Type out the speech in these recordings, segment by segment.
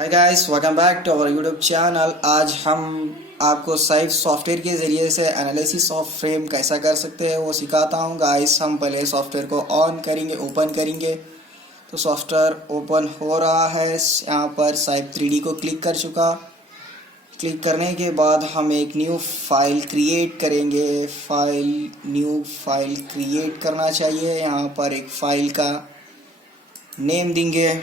Hi guys, welcome back to our YouTube channel. आज हम आपको साइफ सॉफ्टवेयर के ज़रिए से एनालिसिस ऑफ फ्रेम कैसा कर सकते हैं वो सिखाता हूँ गाइस। हम पहले सॉफ्टवेयर को ऑन करेंगे, ओपन करेंगे। तो सॉफ्टवेयर ओपन हो रहा है। यहाँ पर साइफ 3D को क्लिक कर चुका। क्लिक करने के बाद हम एक न्यू फाइल क्रिएट करेंगे। न्यू फाइल क्रिएट करना चाहिए। यहाँ पर एक फाइल का नेम देंगे।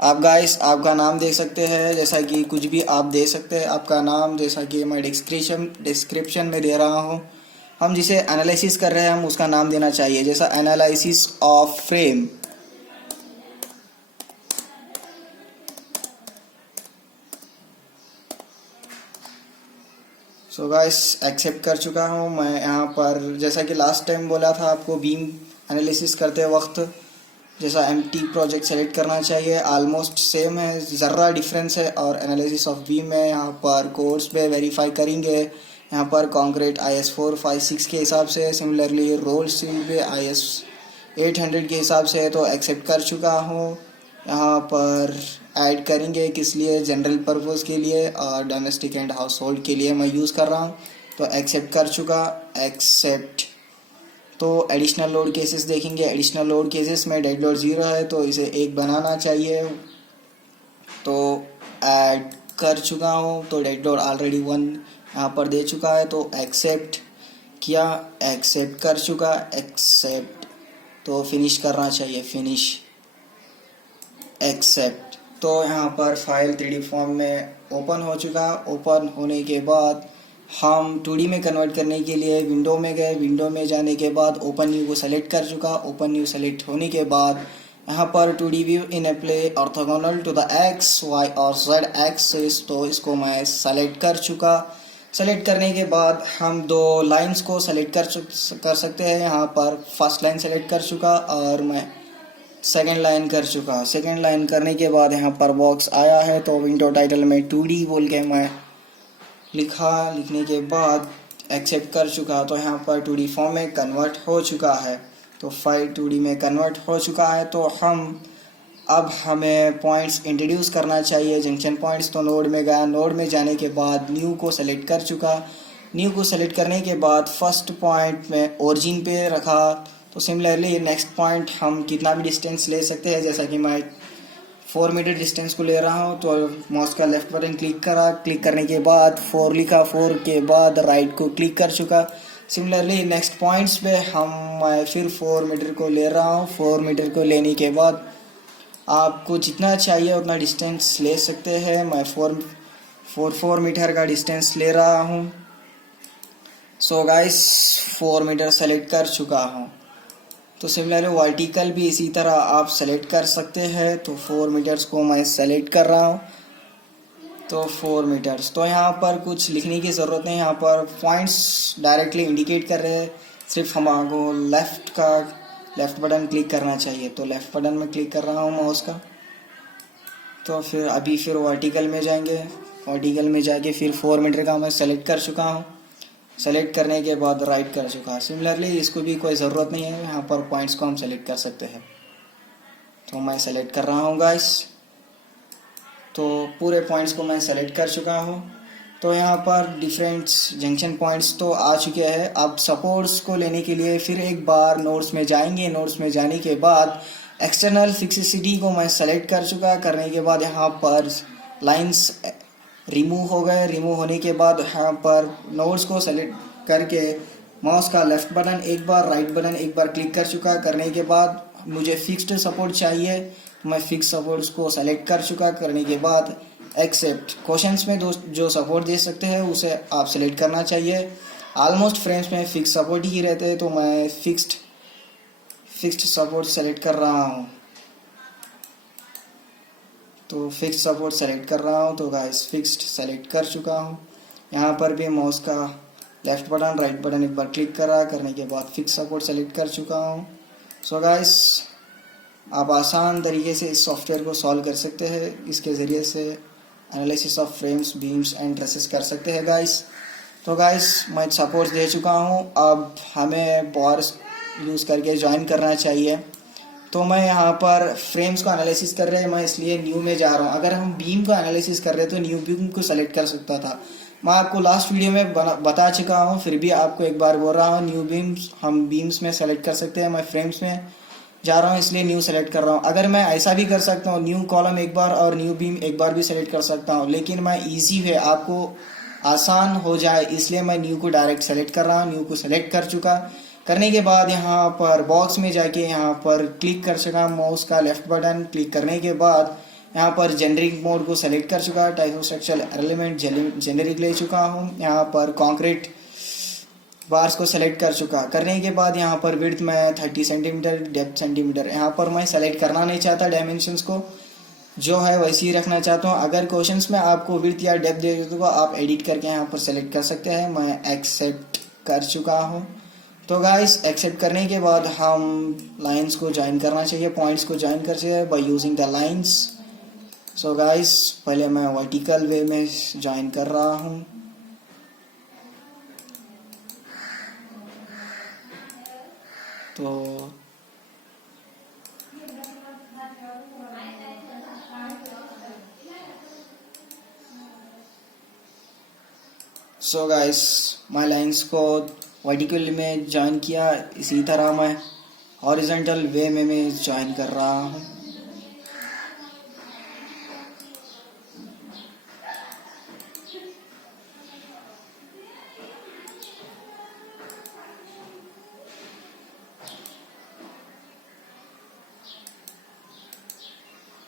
आप गाइस आपका नाम दे सकते हैं, जैसा कि कुछ भी आप दे सकते हैं आपका नाम, जैसा कि मैं डिस्क्रिप्शन में दे रहा हूँ। हम जिसे एनालिसिस कर रहे हैं हम उसका नाम देना चाहिए, जैसा analysis of frame. So guys accept कर चुका हूँ मैं। यहाँ पर जैसा कि लास्ट टाइम बोला था आपको, बीम एनालिसिस करते वक्त जैसा एम्प्टी प्रोजेक्ट सेलेक्ट करना चाहिए, ऑलमोस्ट सेम है, ज़रा डिफरेंस है। और एनालिसिस ऑफ बीम में यहाँ पर कोड्स पे वेरीफाई करेंगे। यहाँ पर कॉन्क्रीट IS 456 के हिसाब से, सिमिलरली रोल स्टील पे IS 800 के हिसाब से। तो एक्सेप्ट कर चुका हूँ। यहाँ पर ऐड करेंगे किस लिए, जनरल पर्पज़ के लिए और डोमेस्टिक एंड हाउस होल्ड के लिए मैं यूज़ कर रहा हूँ। तो एक्सेप्ट कर चुका। एक्सेप्ट। तो एडिशनल लोड केसेस देखेंगे। एडिशनल लोड केसेस में डेड लोड 0 है तो इसे 1 बनाना चाहिए। तो ऐड कर चुका हूँ। तो डेड लोड ऑलरेडी 1 यहाँ पर दे चुका है। तो एक्सेप्ट किया, एक्सेप्ट कर चुका। एक्सेप्ट। तो फिनिश करना चाहिए, फिनिश। एक्सेप्ट। तो यहाँ पर फाइल 3D फॉर्म में ओपन हो चुका। ओपन होने के बाद हम 2D में कन्वर्ट करने के लिए विंडो में गए। विंडो में जाने के बाद ओपन न्यू को सेलेक्ट कर चुका। ओपन न्यू सेलेक्ट होने के बाद यहाँ पर 2D view in a plane orthogonal to the X Y और जेड एक्सिस, तो इसको मैं सेलेक्ट कर चुका। सेलेक्ट करने के बाद हम 2 लाइंस को सेलेक्ट कर सकते हैं। यहाँ पर फर्स्ट लाइन सेलेक्ट कर चुका और मैं सेकेंड लाइन कर चुका। सेकेंड लाइन करने के बाद यहाँ पर बॉक्स आया है। तो विंडो टाइटल में 2D बोल के मैं लिखा। लिखने के बाद एक्सेप्ट कर चुका। तो यहाँ पर 2D फॉर्म में कन्वर्ट हो चुका है। तो फाइल 2D में कन्वर्ट हो चुका है। तो अब हमें पॉइंट्स इंट्रोड्यूस करना चाहिए, जंक्शन पॉइंट्स। तो नोड में गया। नोड में जाने के बाद न्यू को सेलेक्ट कर चुका। न्यू को सेलेक्ट करने के बाद फर्स्ट पॉइंट में ओरिजिन पे रखा। तो सिमिलरली नेक्स्ट पॉइंट हम कितना भी डिस्टेंस ले सकते हैं, जैसा कि मैं 4 मीटर डिस्टेंस को ले रहा हूँ। तो माउस का लेफ्ट बटन क्लिक करा। क्लिक करने के बाद 4 लिखा। 4 के बाद राइट को क्लिक कर चुका। सिमिलरली नेक्स्ट पॉइंट्स पे मैं फिर 4 मीटर को ले रहा हूँ। 4 मीटर को लेने के बाद आपको जितना चाहिए उतना डिस्टेंस ले सकते हैं। मैं 4 मीटर का डिस्टेंस ले रहा हूँ। सो गाइस 4 मीटर सेलेक्ट कर चुका हूँ। तो सिमिलरली वर्टिकल भी इसी तरह आप सेलेक्ट कर सकते हैं। तो 4 मीटर्स को मैं सेलेक्ट कर रहा हूँ। तो 4 मीटर्स। तो यहाँ पर कुछ लिखने की ज़रूरत नहीं, यहाँ पर पॉइंट्स डायरेक्टली इंडिकेट कर रहे हैं। सिर्फ हमको लेफ़्ट बटन क्लिक करना चाहिए। तो लेफ़्ट बटन में क्लिक कर रहा हूँ माउस का। तो फिर वर्टिकल में जाएंगे। वर्टिकल में जाके फिर 4 मीटर का मैं सेलेक्ट कर चुका हूँ। सेलेक्ट करने के बाद राइट कर चुका। सिमिलरली इसको भी कोई ज़रूरत नहीं है, यहाँ पर पॉइंट्स को हम सेलेक्ट कर सकते हैं। तो मैं सेलेक्ट कर रहा हूँ गाइस। तो पूरे पॉइंट्स को मैं सेलेक्ट कर चुका हूँ। तो यहाँ पर डिफरेंट जंक्शन पॉइंट्स तो आ चुके हैं। अब सपोर्ट्स को लेने के लिए फिर एक बार नोड्स में जाएंगे। नोड्स में जाने के बाद एक्सटर्नल फिक्सिसिटी को मैं सेलेक्ट कर चुका। करने के बाद यहाँ पर लाइंस रिमूव हो गए। रिमूव होने के बाद यहाँ पर नोड्स को सेलेक्ट करके माउस का लेफ़्ट बटन एक बार, राइट बटन एक बार क्लिक कर चुका। करने के बाद मुझे फिक्स्ड सपोर्ट चाहिए, तो मैं फिक्स सपोर्ट्स को सेलेक्ट कर चुका। करने के बाद एक्सेप्ट। क्वेश्चंस में जो सपोर्ट दे सकते हैं उसे आप सेलेक्ट करना चाहिए। ऑलमोस्ट फ्रेम्स में फिक्स सपोर्ट ही रहते हैं, तो मैं फिक्स्ड सपोर्ट सेलेक्ट कर रहा हूँ। तो फिक्स सपोर्ट सेलेक्ट कर रहा हूँ। तो गाइस फिक्स्ड सेलेक्ट कर चुका हूँ। यहाँ पर भी माउस का लेफ़्ट बटन, राइट बटन एक बार क्लिक करा। करने के बाद फिक्स सपोर्ट सेलेक्ट कर चुका हूँ। सो गाइस आप आसान तरीके से इस सॉफ्टवेयर को सॉल्व कर सकते हैं। इसके ज़रिए से analysis of frames, beams and traces कर सकते हैं गाइस। तो गाइस मैं सपोर्ट दे चुका हूँ। अब हमें पावर यूज़ करके ज्वाइन करना चाहिए। तो मैं यहाँ पर फ्रेम्स को एनालिसिस कर रहे हैं, मैं इसलिए न्यू में जा रहा हूँ। अगर हम बीम को एनालिसिस कर रहे हैं तो न्यू बीम को सेलेक्ट कर सकता था। मैं आपको लास्ट वीडियो में बता चुका हूँ, फिर भी आपको एक बार बोल रहा हूँ, न्यू बीम्स हम बीम्स में सेलेक्ट कर सकते हैं। मैं फ्रेम्स में जा रहा हूँ इसलिए न्यू सेलेक्ट कर रहा हूँ। अगर मैं ऐसा भी कर सकता हूँ, न्यू कॉलम एक बार और न्यू बीम एक बार भी सेलेक्ट कर सकता हूँ, लेकिन मैं इजी है, आपको आसान हो जाए इसलिए मैं न्यू को डायरेक्ट सेलेक्ट कर रहा हूँ। न्यू को सेलेक्ट कर चुका, करने के बाद यहाँ पर बॉक्स में जाके यहाँ पर क्लिक कर चुका, माउस का लेफ्ट बटन क्लिक करने के बाद यहाँ पर जेनरिक मोड को सेलेक्ट कर चुका, type of structural element generic ले चुका हूँ। यहाँ पर कॉन्क्रीट बार्स को सेलेक्ट कर चुका, करने के बाद यहाँ पर विड्थ में 30 सेंटीमीटर, डेप्थ सेंटीमीटर, यहाँ पर मैं सेलेक्ट करना नहीं चाहता, डायमेंशंस को जो है वैसे ही रखना चाहता हूँ। अगर क्वेश्चंस में आपको विड्थ या डेप्थ दे तो आप एडिट करके यहाँ पर सेलेक्ट कर सकते हैं। मैं एक्सेप्ट कर चुका हूँ। तो गाइस एक्सेप्ट करने के बाद हम लाइंस को ज्वाइन करना चाहिए, पॉइंट्स को ज्वाइन कर चाहिए by using the lines. So guys पहले मैं वर्टिकल वे में ज्वाइन कर रहा हूँ। तो सो गाइस मैं लाइंस को वर्टिकल में ज्वाइन किया, इसी तरह मैं हॉरिजॉन्टल वे में मैं ज्वाइन कर रहा हूँ।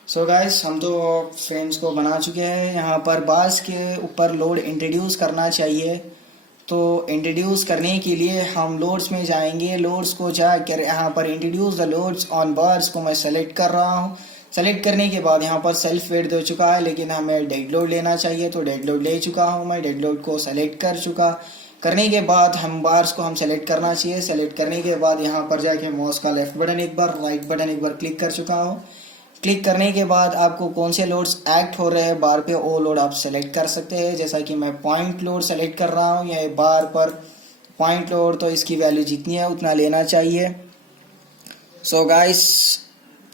सो गाइस हम तो फ्रेम्स को बना चुके हैं। यहाँ पर बार्स के ऊपर लोड इंट्रोड्यूस करना चाहिए, तो इंट्रोड्यूस करने के लिए हम लोड्स में जाएंगे। लोड्स को जाकर यहाँ पर introduce the loads on bars को मैं सेलेक्ट कर रहा हूँ। सेलेक्ट करने के बाद यहाँ पर सेल्फ वेट दे चुका है, लेकिन हमें डेड लोड लेना चाहिए, तो डेड लोड ले चुका हूँ। मैं डेड लोड को सेलेक्ट कर चुका, करने के बाद हम बार्स को हम सेलेक्ट करना चाहिए। सेलेक्ट करने के बाद यहाँ पर जाके माउस का लेफ्ट बटन एक बार, राइट बटन एक बार क्लिक कर चुका हूँ। क्लिक करने के बाद आपको कौन से लोड्स एक्ट हो रहे हैं बार पे, वो लोड आप सेलेक्ट कर सकते हैं। जैसा कि मैं पॉइंट लोड सेलेक्ट कर रहा हूँ, ये बार पर पॉइंट लोड, तो इसकी वैल्यू जितनी है उतना लेना चाहिए। सो गाइस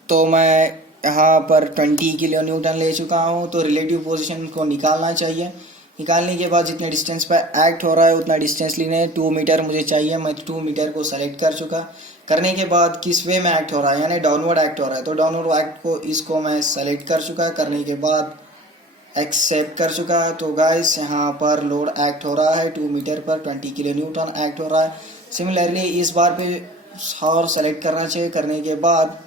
तो मैं यहाँ पर 20 किलो न्यूटन ले चुका हूँ, तो रिलेटिव पोजीशन को निकालना चाहिए। निकालने के बाद जितने डिस्टेंस पर एक्ट हो रहा है उतना डिस्टेंस लेने, 2 मीटर मुझे चाहिए, मैं 2 मीटर को सेलेक्ट कर चुका। करने के बाद किस वे में एक्ट हो रहा है, यानी डाउनवर्ड एक्ट हो रहा है, तो डाउनवर्ड एक्ट को इसको मैं सेलेक्ट कर चुका। करने के बाद एक्सेप्ट कर चुका। तो गाइस यहाँ पर लोड एक्ट हो रहा है 2 मीटर पर 20 किलो न्यूटन एक्ट हो रहा है। सिमिलरली इस बार पे और सेलेक्ट करना चाहिए। करने के बाद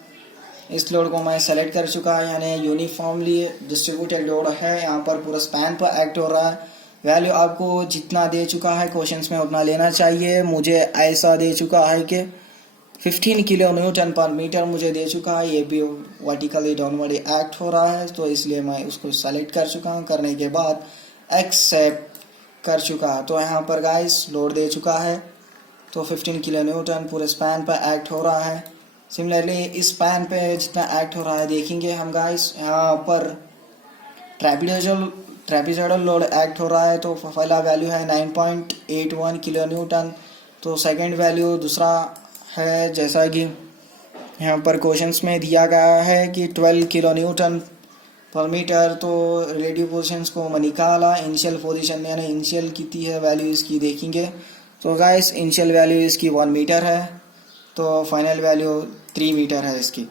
इस लोड को मैं सेलेक्ट कर चुका, यानी यूनिफॉर्मली डिस्ट्रीब्यूटेड लोड है, यहाँ पर पूरा स्पैन पर एक्ट हो रहा है। वैल्यू आपको जितना दे चुका है क्वेश्चंस में उतना लेना चाहिए। मुझे ऐसा दे चुका है कि 15 किलो न्यूटन पर मीटर मुझे दे चुका है, ये भी वर्टिकली डाउनवर्ड एक्ट हो रहा है, तो इसलिए मैं उसको सेलेक्ट कर चुका हूँ। करने के बाद एक्सेप्ट कर चुका। तो यहाँ पर गाइस लोड दे चुका है, तो 15 किलो न्यूटन पूरे स्पैन पर एक्ट हो रहा है। सिमिलरली इस स्पैन पे जितना एक्ट हो रहा है देखेंगे हम गाइस, यहाँ पर ट्रेपिजोइडल लोड एक्ट हो रहा है, तो पहला वैल्यू है 9.81 किलो न्यूटन, तो सेकंड वैल्यू दूसरा है जैसा कि यहाँ पर क्वेश्चंस में दिया गया है कि 12 किलो न्यूटन पर मीटर। तो रिलेटिव पोजीशंस को मैं निकाला, इनिशियल पोजीशन यानी इनिशियल कितनी है वैल्यू इसकी देखेंगे। तो गाइस इनिशियल वैल्यू इसकी 1 मीटर है, तो फाइनल वैल्यू 3 मीटर है इसकी।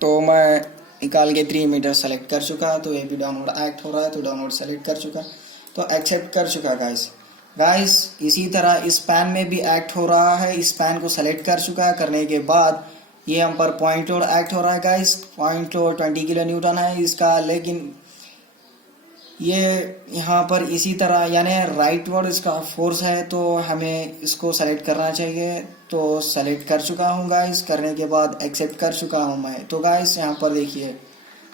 तो मैं निकाल के 3 मीटर सेलेक्ट कर चुका, तो ये भी डाउनवर्ड एक्ट हो रहा है, तो डाउनवर्ड सेलेक्ट कर चुका, तो एक्सेप्ट कर चुका गाइस इसी तरह इस पैन में भी एक्ट हो रहा है। इस पैन को सेलेक्ट कर चुका है, करने के बाद ये हम पर पॉइंट लोड एक्ट हो रहा है guys. Point load 20 kilo Newton है इसका, लेकिन ये यहाँ पर इसी तरह यानी राइट वर्ड इसका फोर्स है, तो हमें इसको सेलेक्ट करना चाहिए। तो सेलेक्ट कर चुका हूँ गाइस, करने के बाद एक्सेप्ट कर चुका हूँ मैं। तो गाइस यहाँ पर देखिए,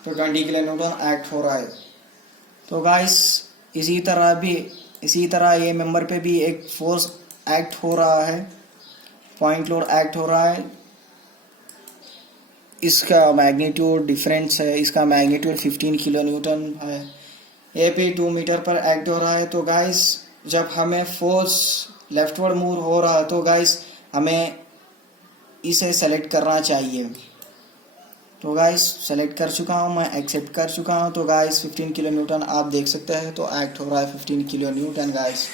तो 20 किलो न्यूटन एक्ट हो रहा है। तो गाइस इसी तरह ये मेंबर पे भी एक फोर्स एक्ट हो रहा है, पॉइंट लोड एक्ट हो रहा है। इसका मैग्नीट्यूड डिफरेंस है, इसका मैग्नीट्यूड 15 किलो न्यूटन है, ये पे 2 मीटर पर एक्ट हो रहा है। तो गाइस जब हमें फोर्स लेफ्टवर्ड मूव हो रहा है तो गाइस हमें इसे सेलेक्ट करना चाहिए। तो गाइस सेलेक्ट कर चुका हूँ मैं, एक्सेप्ट कर चुका हूँ। तो गाइस 15 किलो न्यूटन आप देख सकते हैं, तो एक्ट हो रहा है 15 किलो न्यूटन गाइस।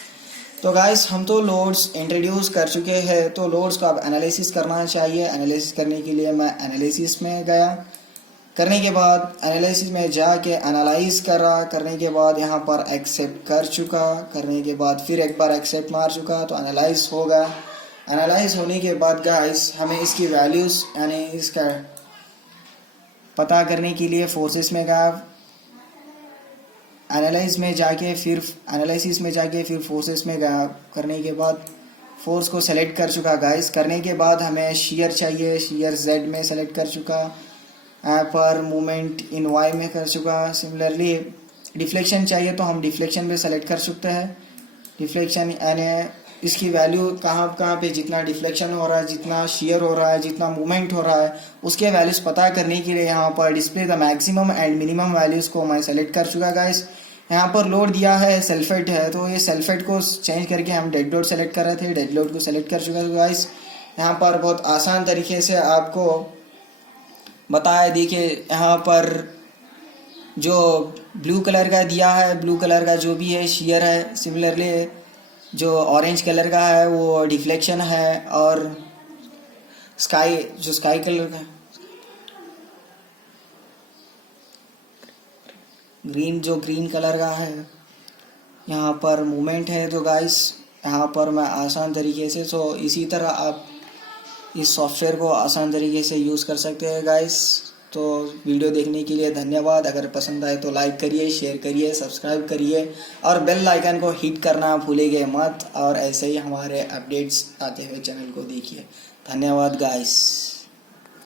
तो गाइस हम तो लोड्स इंट्रोड्यूस कर चुके हैं, तो लोड्स का अब एनालिसिस करना चाहिए। एनालिसिस करने के लिए मैं एनालिसिस में गया, करने के बाद एनालिसिस में जाके एनालाइज करा, करने के बाद यहाँ पर एक्सेप्ट कर चुका, करने के बाद फिर एक बार एक्सेप्ट मार चुका, तो एनालाइज होगा। एनालाइज होने के बाद गाइस हमें इसकी वैल्यूज़ यानी इसका पता करने के लिए फोर्सेस में गया, एनालिसिस में जाके फिर फोर्सेस में गया, करने के बाद फोर्स को सेलेक्ट कर चुका गाइस। करने के बाद हमें शेयर चाहिए, शेयर जेड में सेलेक्ट कर चुका, यहाँ पर मूवमेंट इन वाई में कर चुका। सिमिलरली डिफ्लेक्शन चाहिए तो हम डिफ्लेक्शन पे सेलेक्ट कर सकते हैं। डिफ्लेक्शन यानी इसकी वैल्यू कहाँ पे जितना डिफ्लेक्शन हो रहा है, जितना शेयर हो रहा है, जितना मूवमेंट हो रहा है, उसके वैल्यूज़ पता करने के लिए यहाँ पर display the maximum and minimum values को मैं सेलेक्ट कर चुका गाइस। यहाँ पर लोड दिया है सल्फेट है, तो ये सल्फेट को चेंज करके हम डेड लोड सेलेक्ट कर रहे थे, डेड लोड को सेलेक्ट कर चुका है गाइस। यहाँ पर बहुत आसान तरीके से आपको बताया, देखिए यहाँ पर जो ब्लू कलर का दिया है, ब्लू कलर का जो भी है शेयर है। सिमिलरली जो ऑरेंज कलर का है वो डिफ्लेक्शन है, और स्काई कलर का ग्रीन कलर का है, यहाँ पर मूवमेंट है। तो गाइस यहाँ पर मैं आसान तरीके से, तो इसी तरह आप इस सॉफ्टवेयर को आसान तरीके से यूज़ कर सकते हैं गाइस। तो वीडियो देखने के लिए धन्यवाद। अगर पसंद आए तो लाइक करिए, शेयर करिए, सब्सक्राइब करिए और बेल आइकन को हिट करना भूलिए मत। और ऐसे ही हमारे अपडेट्स आते हुए चैनल को देखिए। धन्यवाद गाइस।